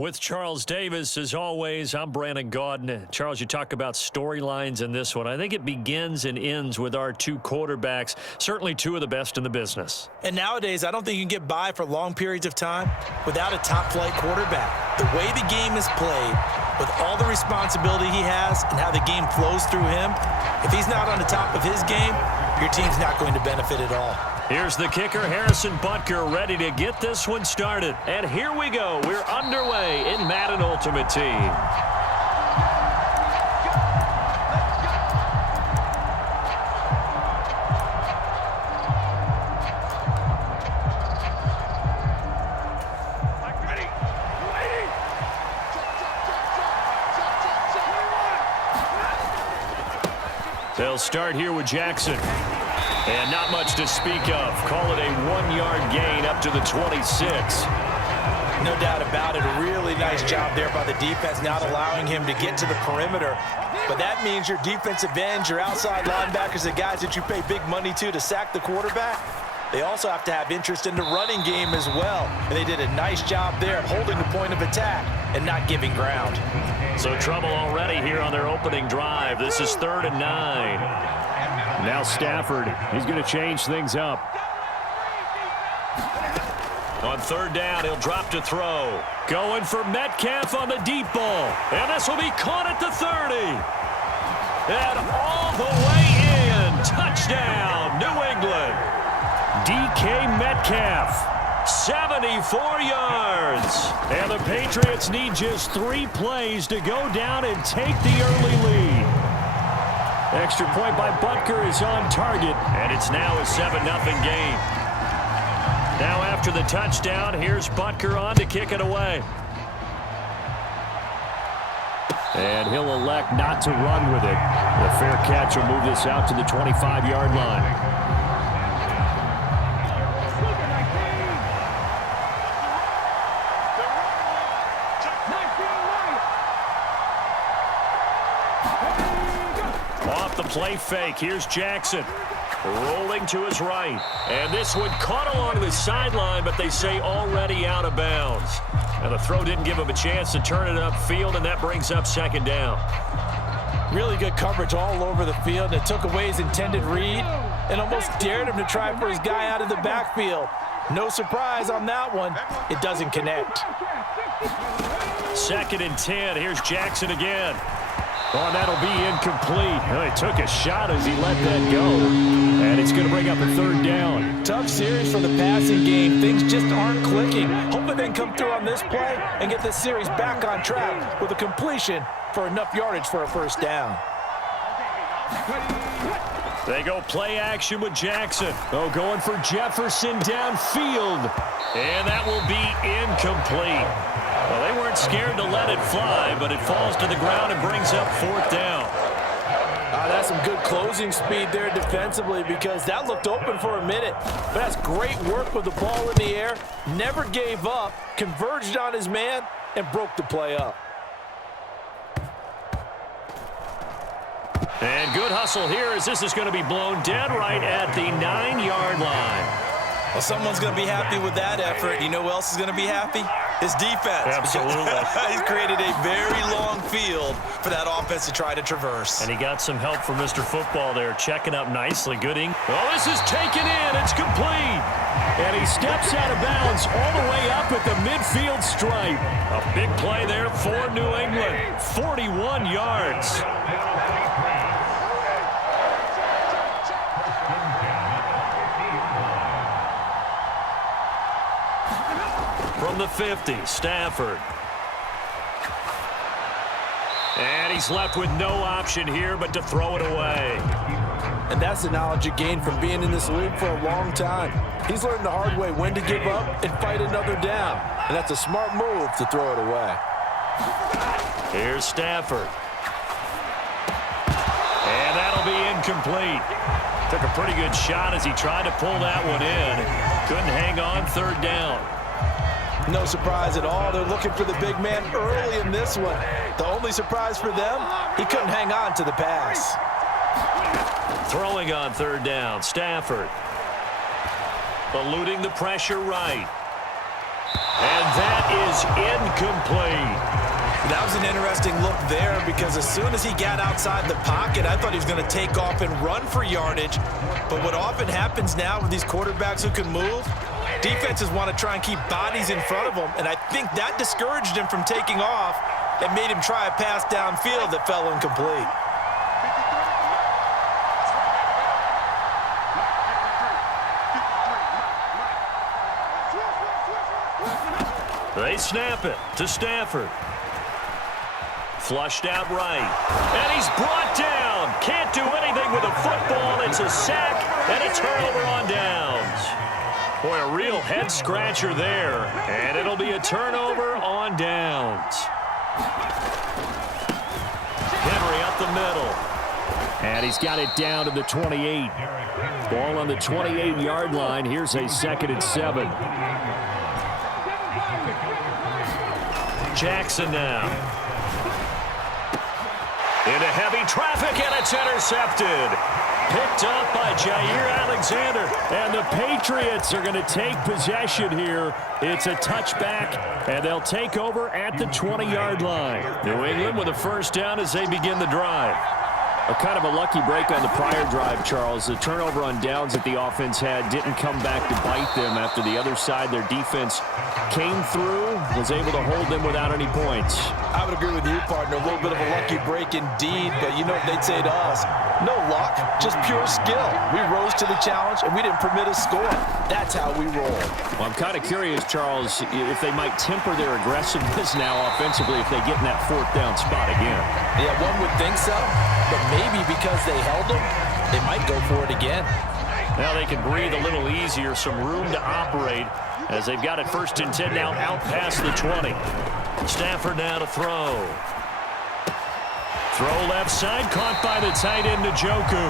With Charles Davis, as always, I'm Brandon Gaudin. Charles, you talk about storylines in this one. I think it begins and ends with our two quarterbacks, certainly two of the best in the business. And nowadays, I don't think you can get by for long periods of time without a top-flight quarterback. The way the game is played, with all the responsibility he has and how the game flows through him, if he's not on the top of his game, your team's not going to benefit at all. Here's the kicker, Harrison Butker, ready to get this one started. And here we go. We're underway in Madden Ultimate Team. They'll start here with Jackson. And not much to speak of. Call it a 1-yard gain up to the 26. No doubt about it. A really nice job there by the defense, not allowing him to get to the perimeter. But that means your defensive ends, your outside linebackers, the guys that you pay big money to sack the quarterback, they also have to have interest in the running game as well. And they did a nice job there of holding the point of attack and not giving ground. So trouble already here on their opening drive. This is 3rd and 9. Now Stafford, he's going to change things up. On 3rd down, he'll drop to throw. Going for Metcalf on the deep ball. And this will be caught at the 30. And all the way in. Touchdown, New England. DK Metcalf, 74 yards. And the Patriots need just 3 plays to go down and take the early lead. Extra point by Butker is on target, and it's now a 7-0 game. Now after the touchdown, here's Butker on to kick it away. And he'll elect not to run with it. The fair catch will move this out to the 25-yard line. Play fake. Here's Jackson. Rolling to his right. And this one caught along the sideline, but they say already out of bounds. And the throw didn't give him a chance to turn it upfield, and that brings up 2nd down. Really good coverage all over the field. It took away his intended read and almost dared him to try for his guy out of the backfield. No surprise on that one. It doesn't connect. 2nd and 10. Here's Jackson again. Oh, that'll be incomplete. Oh, he took a shot as he let that go. And it's going to bring up a 3rd down. Tough series for the passing game. Things just aren't clicking. Hoping they can come through on this play and get this series back on track with a completion for enough yardage for a 1st down. They go play action with Jackson. Oh, going for Jefferson downfield. And that will be incomplete. Well, they weren't scared to let it fly, but it falls to the ground and brings up 4th down. That's some good closing speed there defensively, because that looked open for a minute. But that's great work with the ball in the air. Never gave up, converged on his man, and broke the play up. And good hustle here as this is going to be blown dead right at the 9-yard line. Well, someone's going to be happy with that effort. You know who else is going to be happy? His defense. Absolutely. He's created a very long field for that offense to try to traverse. And he got some help from Mr. Football there, checking up nicely. Gooding. Well, this is taken in. It's complete. And he steps out of bounds all the way up at the midfield stripe. A big play there for New England. 41 yards. From the 50, Stafford. And he's left with no option here but to throw it away. And that's the knowledge you gain from being in this league for a long time. He's learned the hard way when to give up and fight another down. And that's a smart move to throw it away. Here's Stafford. And that'll be incomplete. Took a pretty good shot as he tried to pull that one in. Couldn't hang on, 3rd down. No surprise at all. They're looking for the big man early in this one. The only surprise for them, he couldn't hang on to the pass. Throwing on 3rd down, Stafford. Eluding the pressure right. And that is incomplete. That was an interesting look there because as soon as he got outside the pocket, I thought he was going to take off and run for yardage. But what often happens now with these quarterbacks who can move, defenses want to try and keep bodies in front of them, and I think that discouraged him from taking off and made him try a pass downfield that fell incomplete. They snap it to Stafford. Flushed out right. And he's brought down. Can't do anything with a football. It's a sack and a turnover on downs. Boy, a real head-scratcher there. And it'll be a turnover on downs. Henry up the middle. And he's got it down to the 28. Ball on the 28-yard line. Here's a 2nd and 7. Jackson now. Into heavy traffic, and it's intercepted. Picked up by Jair Alexander. And the Patriots are going to take possession here. It's a touchback, and they'll take over at the 20-yard line. New England with a first down as they begin the drive. A kind of a lucky break on the prior drive, Charles. The turnover on downs that the offense had didn't come back to bite them after the other side. Their defense came through, was able to hold them without any points. I would agree with you, partner. A little bit of a lucky break indeed, but you know what they'd say to us? No luck, just pure skill. We rose to the challenge, and we didn't permit a score. That's how we roll. Well, I'm kind of curious, Charles, if they might temper their aggressiveness now offensively if they get in that 4th down spot again. Yeah, one would think so, but maybe because they held them, they might go for it again. Now they can breathe a little easier, some room to operate as they've got it 1st and 10 now out past the 20. Stafford now to throw. Throw left side, caught by the tight end Njoku.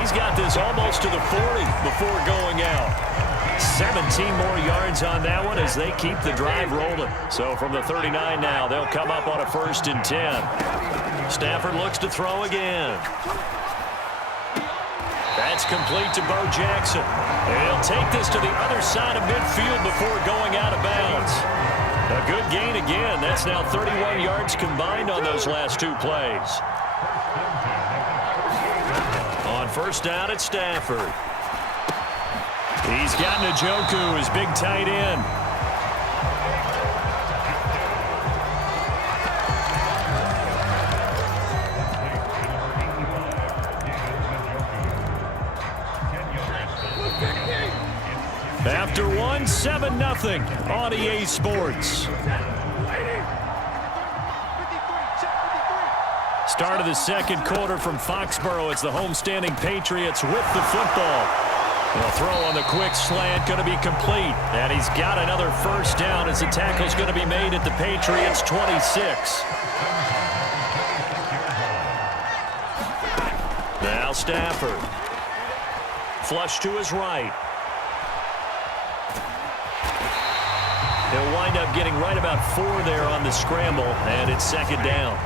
He's got this almost to the 40 before going out. 17 more yards on that one as they keep the drive rolling. So from the 39 now, they'll come up on a 1st and 10. Stafford looks to throw again. That's complete to Bo Jackson. And he'll take this to the other side of midfield before going out of bounds. A good gain again. That's now 31 yards combined on those last 2 plays. On 1st down at Stafford. He's got Njoku, his big tight end. After one, 7-0 on EA Sports. Start of the 2nd quarter from Foxborough. It's the homestanding Patriots with the football. The throw on the quick slant going to be complete. And he's got another 1st down as the tackle's going to be made at the Patriots' 26. Now Stafford. Flush to his right. He'll wind up getting right about 4 there on the scramble, and it's 2nd down.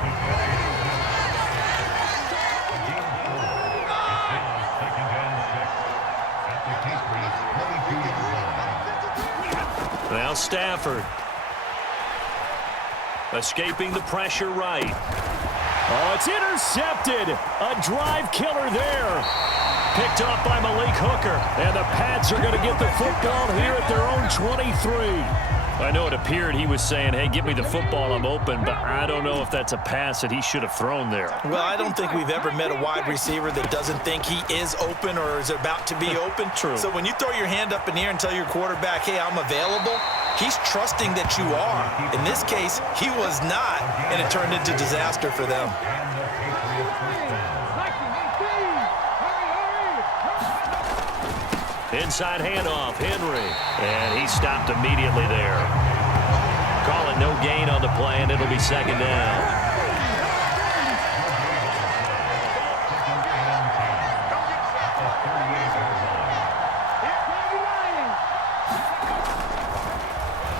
Now Stafford. Escaping the pressure right. Oh, it's intercepted. A drive killer there. Picked off by Malik Hooker. And the Pats are going to get the football here at their own 23. I know it appeared he was saying, hey, give me the football, I'm open, but I don't know if that's a pass that he should have thrown there. Well, I don't think we've ever met a wide receiver that doesn't think he is open or is about to be open. True. So when you throw your hand up in the air and tell your quarterback, hey, I'm available, he's trusting that you are. In this case, he was not, and it turned into disaster for them. Inside handoff, Henry. And he stopped immediately there. Call it no gain on the play, and it'll be 2nd down.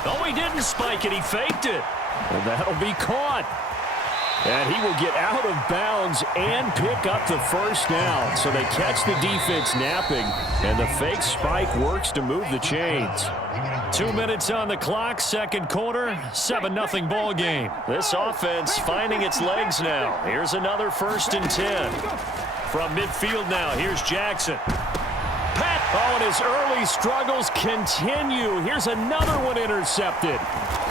Oh, he didn't spike it. He faked it. And that'll be caught. And he will get out of bounds and pick up the first down. So they catch the defense napping, and the fake spike works to move the chains. 2 minutes on the clock, second quarter, 7-0 ball game. This offense finding its legs now. Here's another 1st and 10. From midfield now, here's Jackson. Oh, and his early struggles continue. Here's another one intercepted.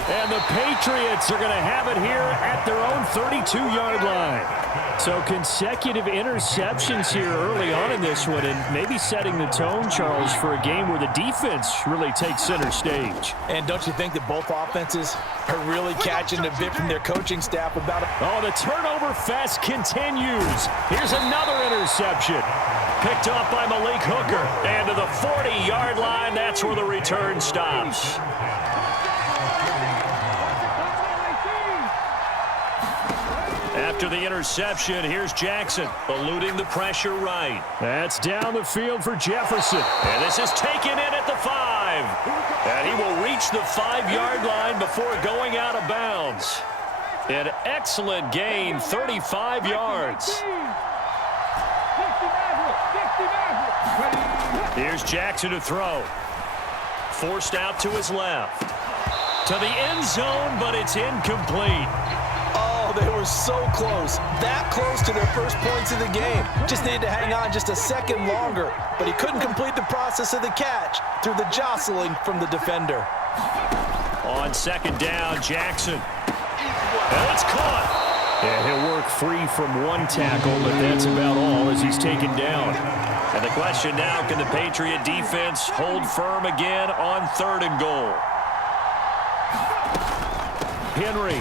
And the Patriots are going to have it here at their own 32-yard line. So consecutive interceptions here early on in this one, and maybe setting the tone, Charles, for a game where the defense really takes center stage. And don't you think that both offenses are really catching a bit from their coaching staff about it? Oh, the turnover fest continues. Here's another interception. Picked off by Malik Hooker. And to the 40-yard line, that's where the return stops. After the interception, here's Jackson, eluding the pressure right. That's down the field for Jefferson. And this is taken in at the 5. And he will reach the 5-yard line before going out of bounds. An excellent gain, 35 yards. Here's Jackson to throw. Forced out to his left. To the end zone, but it's incomplete. Oh, they were so close. That close to their first points of the game. Just needed to hang on just a second longer. But he couldn't complete the process of the catch through the jostling from the defender. On second down, Jackson. And it's caught. And he'll work free from one tackle, but that's about all as he's taken down. And the question now, can the Patriot defense hold firm again on 3rd and goal? Henry.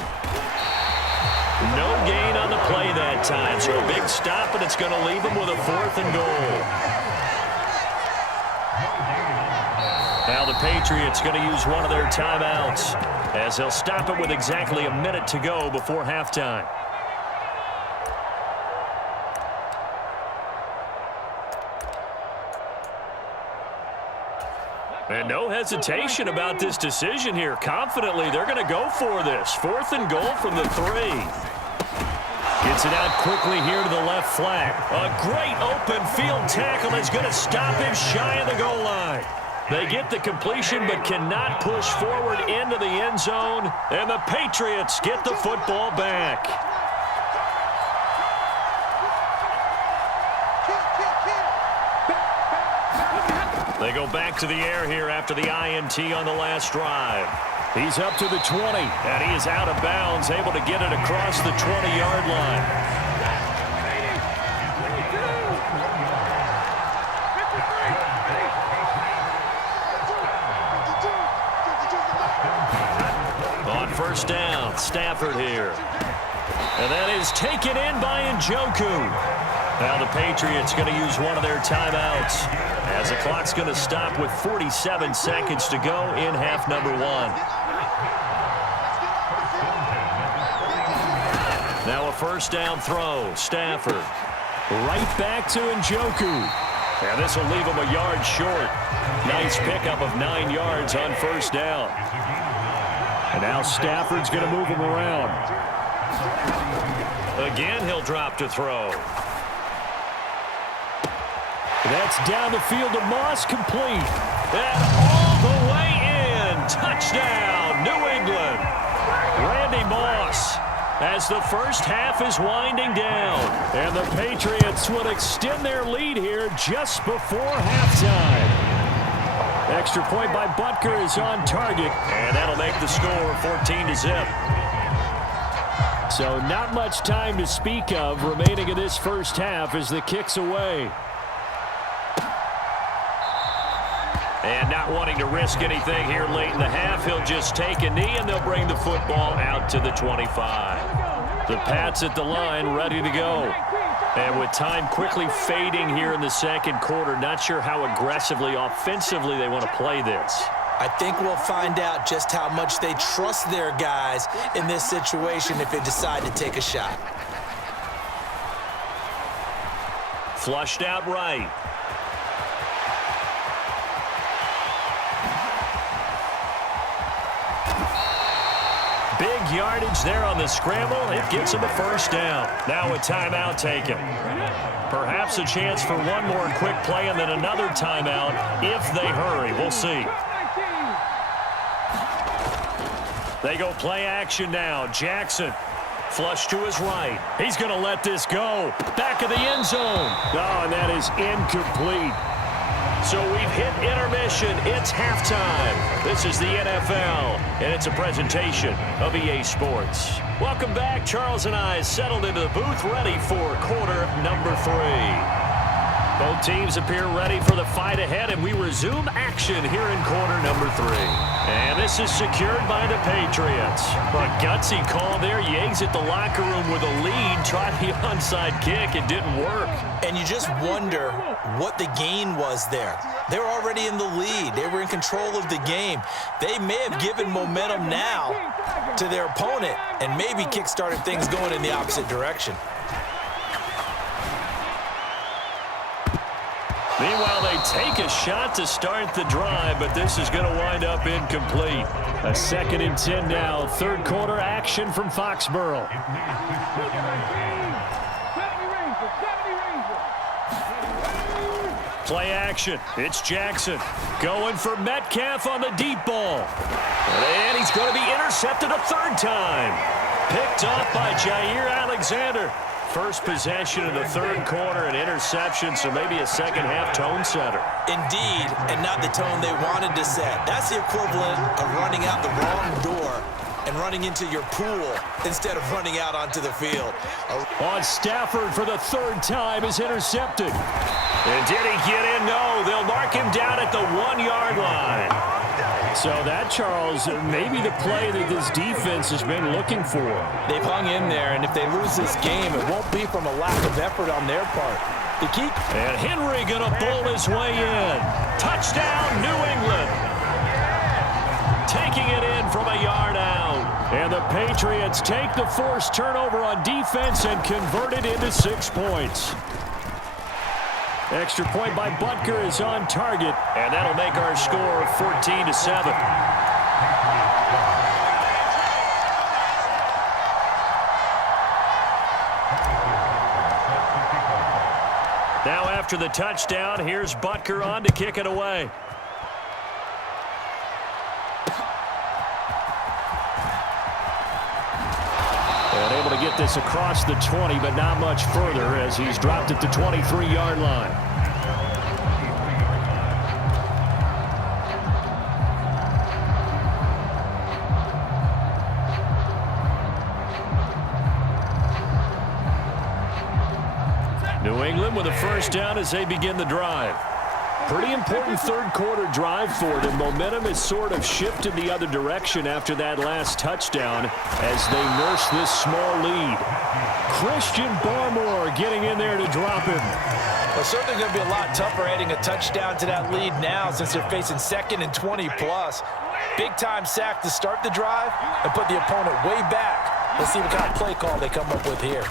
No gain on the play that time, so a big stop, and it's going to leave him with a 4th and goal. Now the Patriots going to use one of their timeouts as they'll stop it with exactly a minute to go before halftime. And no hesitation about this decision here. Confidently, they're going to go for this. 4th and goal from the 3. Gets it out quickly here to the left flank. A great open field tackle that's going to stop him shy of the goal line. They get the completion but cannot push forward into the end zone. And the Patriots get the football back. They go back to the air here after the INT on the last drive. He's up to the 20, and he is out of bounds, able to get it across the 20-yard line. On 1st down, Stafford here. And that is taken in by Njoku. Now the Patriots going to use one of their timeouts as the clock's going to stop with 47 seconds to go in half number 1. Now a 1st down throw. Stafford right back to Njoku. And this will leave him a yard short. Nice pickup of 9 yards on 1st down. And now Stafford's going to move him around. Again, he'll drop to throw. That's down the field to Moss, complete. And all the way in. Touchdown, New England. Randy Moss as the first half is winding down. And the Patriots would extend their lead here just before halftime. Extra point by Butker is on target. And that'll make the score 14-0. So not much time to speak of remaining in this first half as the kick's away. And not wanting to risk anything here late in the half, he'll just take a knee, and they'll bring the football out to the 25. The Pats at the line, ready to go. And with time quickly fading here in the second quarter, not sure how aggressively, offensively they want to play this. I think we'll find out just how much they trust their guys in this situation if they decide to take a shot. Flushed out right. Big yardage there on the scramble. It gets him a first down. Now a timeout taken. Perhaps a chance for one more quick play and then another timeout if they hurry. We'll see. They go play action now. Jackson. Flush to his right. He's going to let this go. Back of the end zone. Oh, and that is incomplete. So we've hit intermission. It's halftime. This is the NFL, and it's a presentation of EA Sports. Welcome back. Charles and I settled into the booth, ready for quarter number 3. Both teams appear ready for the fight ahead, and we resume action here in quarter number 3. And this is secured by the Patriots. A gutsy call there. You exit the locker room with a lead. Tried the onside kick. It didn't work. And you just wonder what the gain was there. They were already in the lead. They were in control of the game. They may have given momentum now to their opponent and maybe kick-started things going in the opposite direction. Meanwhile, they take a shot to start the drive, but this is going to wind up incomplete. A 2nd and 10 now. Third quarter action from Foxborough. Play action. It's Jackson going for Metcalf on the deep ball. And he's going to be intercepted a 3rd time. Picked off by Jair Alexander. First possession of the 3rd quarter, an interception, so maybe a second-half tone setter. Indeed, and not the tone they wanted to set. That's the equivalent of running out the wrong door and running into your pool instead of running out onto the field. On Stafford for the 3rd time is intercepted. And did he get in? No, they'll mark him down at the 1-yard line. So that, Charles, maybe the play that this defense has been looking for. They've hung in there, and if they lose this game, it won't be from a lack of effort on their part. The key. And Henry going to bowl his way in. Touchdown, New England. Taking it in from a yard out. And the Patriots take the forced turnover on defense and convert it into 6 points. Extra point by Butker is on target, and that'll make our score 14-7. Now after the touchdown, here's Butker on to kick it away. And able to get this across the 20, but not much further as he's dropped at the 23-yard line. New England with a first down as they begin the drive. Pretty important 3rd quarter drive for them. Momentum has sort of shifted the other direction after that last touchdown as they nurse this small lead. Christian Barmore getting in there to drop him. Well, certainly going to be a lot tougher adding a touchdown to that lead now since they're facing 2nd and 20+. Big-time sack to start the drive and put the opponent way back. Let's see what kind of play call they come up with here.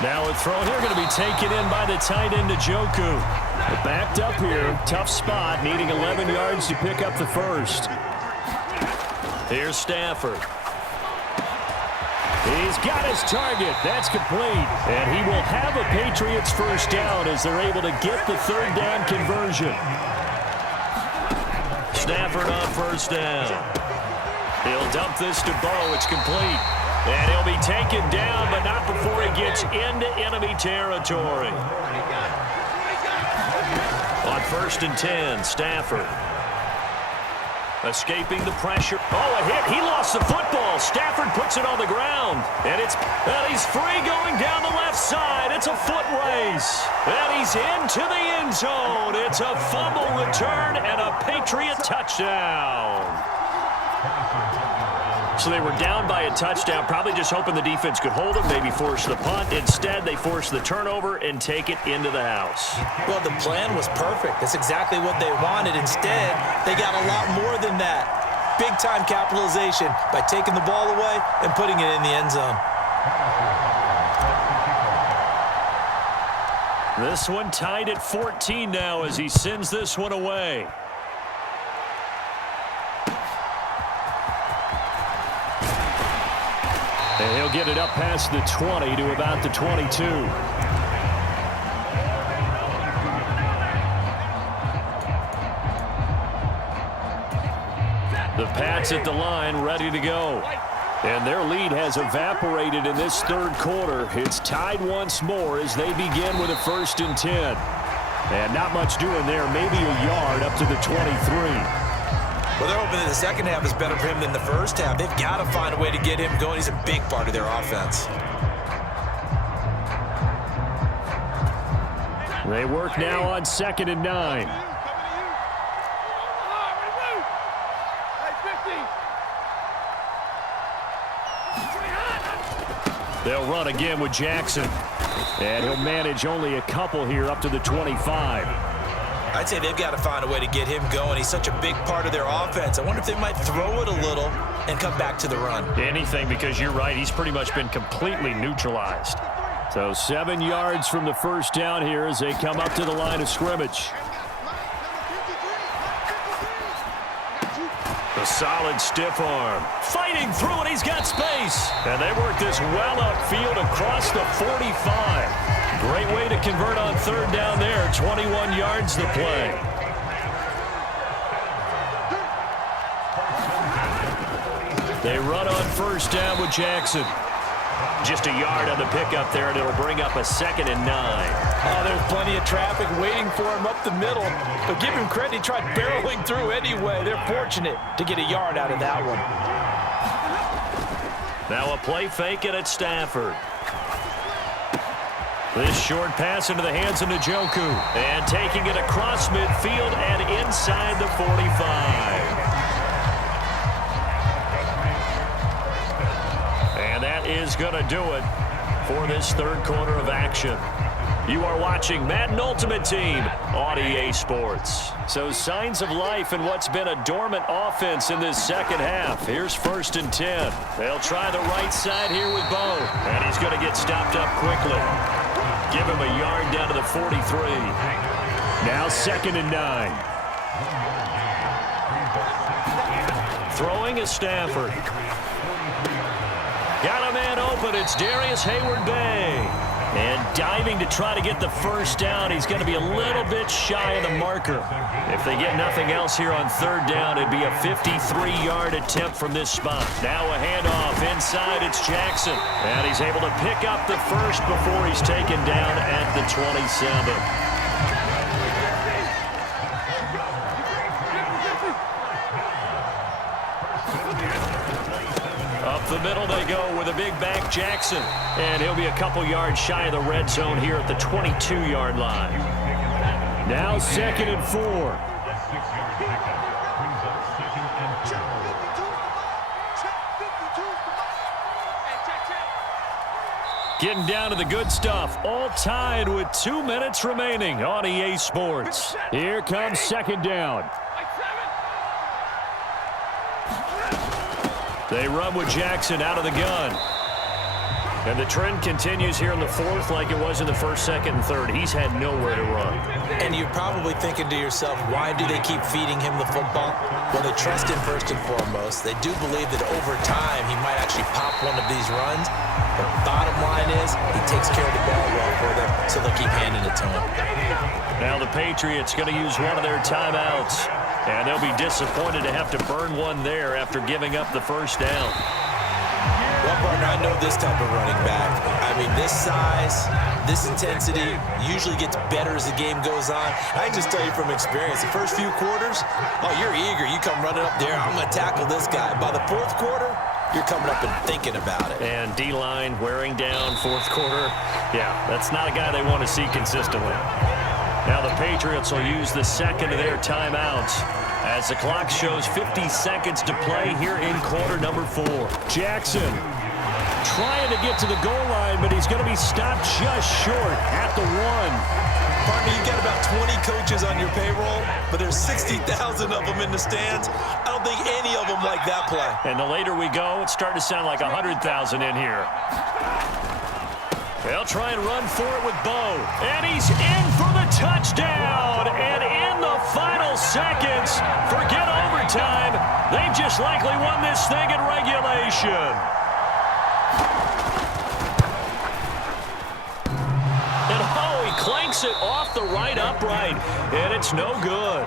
Now a throw here going to be taken in by the tight end Njoku. Backed up here, tough spot, needing 11 yards to pick up the first. Here's Stafford. He's got his target. That's complete. And he will have a Patriots first down as they're able to get the 3rd down conversion. Stafford on first down. He'll dump this to Bo. It's complete. And he'll be taken down, but not before he gets into enemy territory. On 1st and 10, Stafford. Escaping the pressure. Oh, a hit. He lost the football. Stafford puts it on the ground. And he's free going down the left side. It's a foot race. And he's into the end zone. It's a fumble return and a Patriot touchdown. So they were down by a touchdown, probably just hoping the defense could hold them, maybe force the punt. Instead, they force the turnover and take it into the house. Well, the plan was perfect. That's exactly what they wanted. Instead, they got a lot more than that. Big-time capitalization by taking the ball away and putting it in the end zone. This one tied at 14 now as he sends this one away. And he'll get it up past the 20 to about the 22. The Pats at the line, ready to go. And their lead has evaporated in this third quarter. It's tied once more as they begin with a 1st and 10. And not much doing there, maybe a yard up to the 23. Well, they're hoping that the second half is better for him than the first half. They've got to find a way to get him going. He's a big part of their offense. They work now on 2nd and 9. They'll run again with Jackson. And he'll manage only a couple here up to the 25. I'd say they've got to find a way to get him going. He's such a big part of their offense. I wonder if they might throw it a little and come back to the run. Anything, because you're right. He's pretty much been completely neutralized. So 7 yards from the first down here as they come up to the line of scrimmage. A solid stiff arm. Fighting through it. He's got space. And they work this well upfield across the 45. Great way to convert on 3rd down there. 21 yards to play. They run on 1st down with Jackson. Just a yard on the pickup there, and it'll bring up a 2nd and 9. Oh, there's plenty of traffic waiting for him up the middle. But give him credit, he tried barreling through anyway. They're fortunate to get a yard out of that one. Now a play fake it at Stafford. This short pass into the hands of Njoku. And taking it across midfield and inside the 45. And that is going to do it for this third quarter of action. You are watching Madden Ultimate Team on EA Sports. So signs of life in what's been a dormant offense in this second half. Here's 1st and 10. They'll try the right side here with Bo. And he's going to get stopped up quickly. Give him a yard down to the 43. Now 2nd and 9. Throwing is Stafford. Got a man open. It's Darius Hayward-Bay. And diving to try to get the first down. He's going to be a little bit shy of the marker. If they get nothing else here on 3rd down, it'd be a 53-yard attempt from this spot. Now a handoff. Inside, it's Jackson. And he's able to pick up the first before he's taken down at the 27. The middle they go with a big back Jackson. And he'll be a couple yards shy of the red zone here at the 22-yard line. Now 2nd and 4. Getting down to the good stuff. All tied with 2 minutes remaining on EA Sports. Here comes 2nd down. They run with Jackson out of the gun. And the trend continues here in the 4th like it was in the 1st, 2nd, and 3rd. He's had nowhere to run. And you're probably thinking to yourself, why do they keep feeding him the football? Well, they trust him first and foremost. They do believe that over time he might actually pop one of these runs. But bottom line is he takes care of the ball well for them, so they'll keep handing it to him. Now the Patriots going to use one of their timeouts. And they'll be disappointed to have to burn one there after giving up the first down. Well, partner, I know this type of running back. I mean, this size, this intensity usually gets better as the game goes on. I can just tell you from experience, the first few quarters, oh, you're eager. You come running up there, I'm going to tackle this guy. By the 4th quarter, you're coming up and thinking about it. And D-line wearing down 4th quarter. Yeah, that's not a guy they want to see consistently. Now the Patriots will use the 2nd of their timeouts as the clock shows 50 seconds to play here in quarter number 4. Jackson trying to get to the goal line, but he's going to be stopped just short at the 1. Partner, you've got about 20 coaches on your payroll, but there's 60,000 of them in the stands. I don't think any of them like that play. And the later we go, it's starting to sound like 100,000 in here. They'll try and run for it with Bo. And he's in for the touchdown. And in the final seconds, forget overtime. They've just likely won this thing in regulation. banks it off the right upright, and it's no good.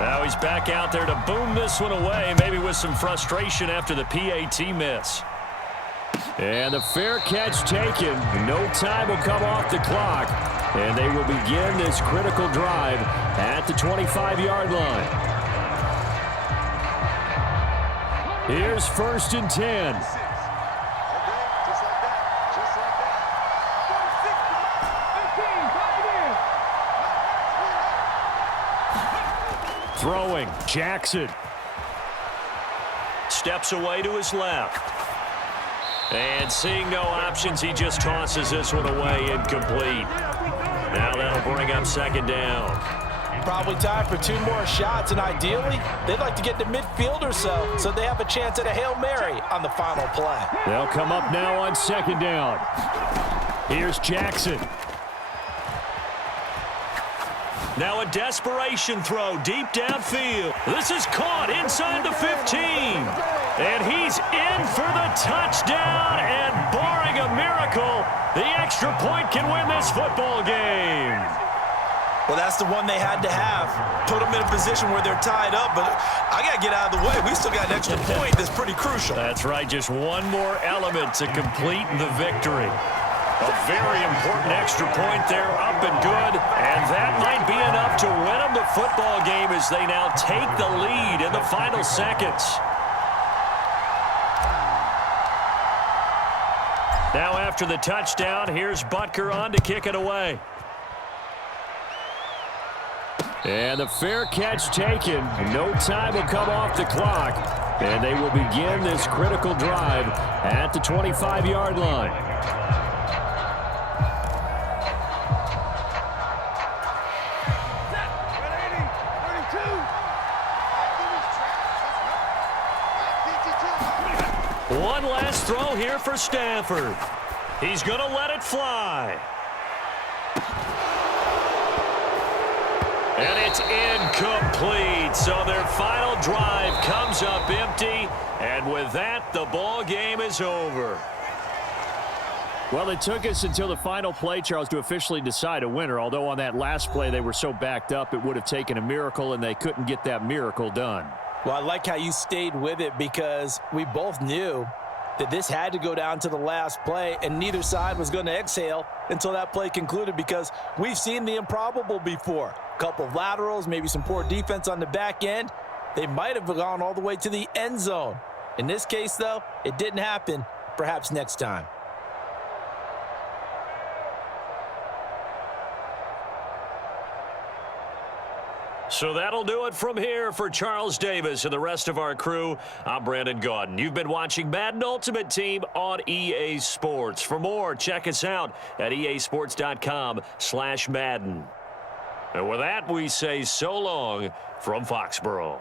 Now he's back out there to boom this one away, maybe with some frustration after the PAT miss. And the fair catch taken. No time will come off the clock. And they will begin this critical drive at the 25-yard line. Here's 1st and 10. Throwing, Jackson. Steps away to his left. And seeing no options, he just tosses this one away, incomplete. Now that'll bring up 2nd down. Probably time for 2 more shots, and ideally, they'd like to get to midfield or so they have a chance at a Hail Mary on the final play. They'll come up now on 2nd down. Here's Jackson. Now a desperation throw deep downfield. This is caught inside the 15. And he's in for the touchdown. And barring a miracle, the extra point can win this football game. Well, that's the one they had to have. Put them in a position where they're tied up, but I got to get out of the way. We still got an extra point that's pretty crucial. That's right. Just one more element to complete the victory. A very important extra point there, up and good. And that might be enough to win them the football game as they now take the lead in the final seconds. Now after the touchdown, here's Butker on to kick it away. And the fair catch taken. No time will come off the clock. And they will begin this critical drive at the 25-yard line. One last throw here for Stafford. He's going to let it fly. And it's incomplete. So their final drive comes up empty. And with that, the ball game is over. Well, it took us until the final play, Charles, to officially decide a winner. Although on that last play they were so backed up, it would have taken a miracle, and they couldn't get that miracle done. Well, I like how you stayed with it because we both knew that this had to go down to the last play, and neither side was going to exhale until that play concluded because we've seen the improbable before. A couple of laterals, maybe some poor defense on the back end. They might have gone all the way to the end zone. In this case, though, it didn't happen. Perhaps next time. So that'll do it from here for Charles Davis and the rest of our crew. I'm Brandon Gaudin. You've been watching Madden Ultimate Team on EA Sports. For more, check us out at easports.com/Madden. And with that, we say so long from Foxborough.